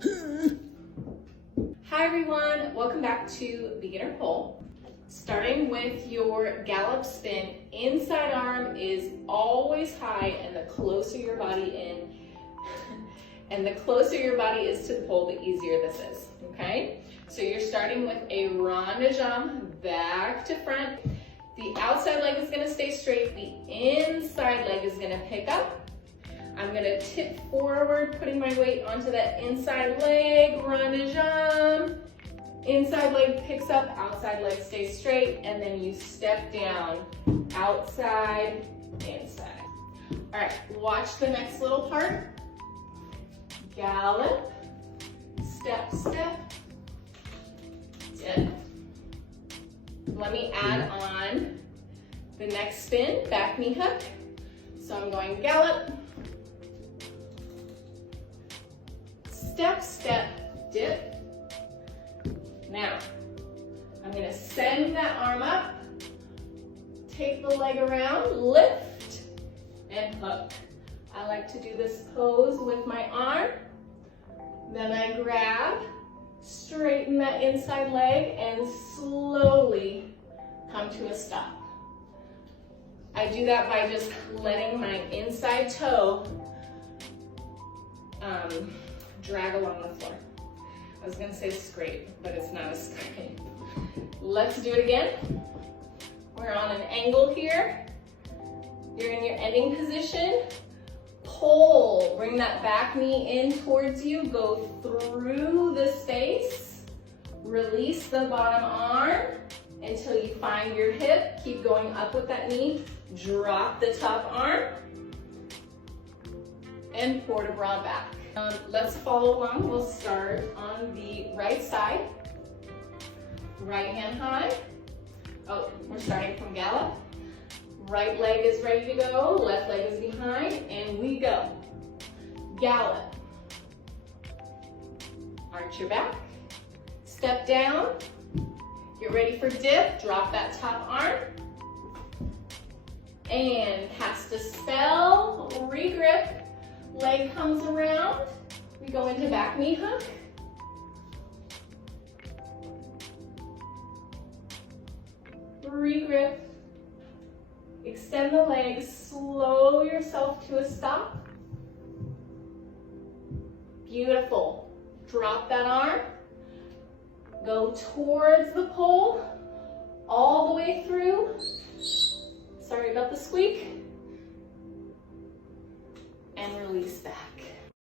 Hi everyone, welcome back to Beginner Pole. Starting with your Gallop Spin, inside arm is always high and the closer your body in, and the closer your body is to the pole, the easier this is, okay? So you're starting with a rond de jambe, back to front. The outside leg is gonna stay straight, the inside leg is gonna pick up. I'm gonna tip forward, putting my weight onto that inside leg, rond de jambe. Inside leg picks up, outside leg stays straight, and then you step down, outside, inside. All right, watch the next little part. Gallop, step, step, dip. Let me add on the next spin, back knee hook. So I'm going gallop, step, step, dip. Now, I'm gonna send that arm up, take the leg around, lift, and hook. I like to do this pose with my arm. Then I grab, straighten that inside leg, and slowly come to a stop. I do that by just letting my inside toe drag along the floor. I was gonna say scrape, but it's not a scrape. Let's do it again. We're on an angle here. You're in your ending position. Pull, bring that back knee in towards you. Go through the space. Release the bottom arm until you find your hip. Keep going up with that knee. Drop the top arm. And port de bras back. Let's follow along. We'll start on the right side. Right hand high. Oh, we're starting from gallop. Right leg is ready to go. Left leg is behind. And we go. Gallop. Arch your back. Step down. Get ready for dip. Drop that top arm. And pass the spell. Regrip. Leg comes around, we go into back knee hook. Regrip, extend the legs, slow yourself to a stop. Beautiful, drop that arm, go towards the pole, all the way through. Sorry about the squeak. And release back.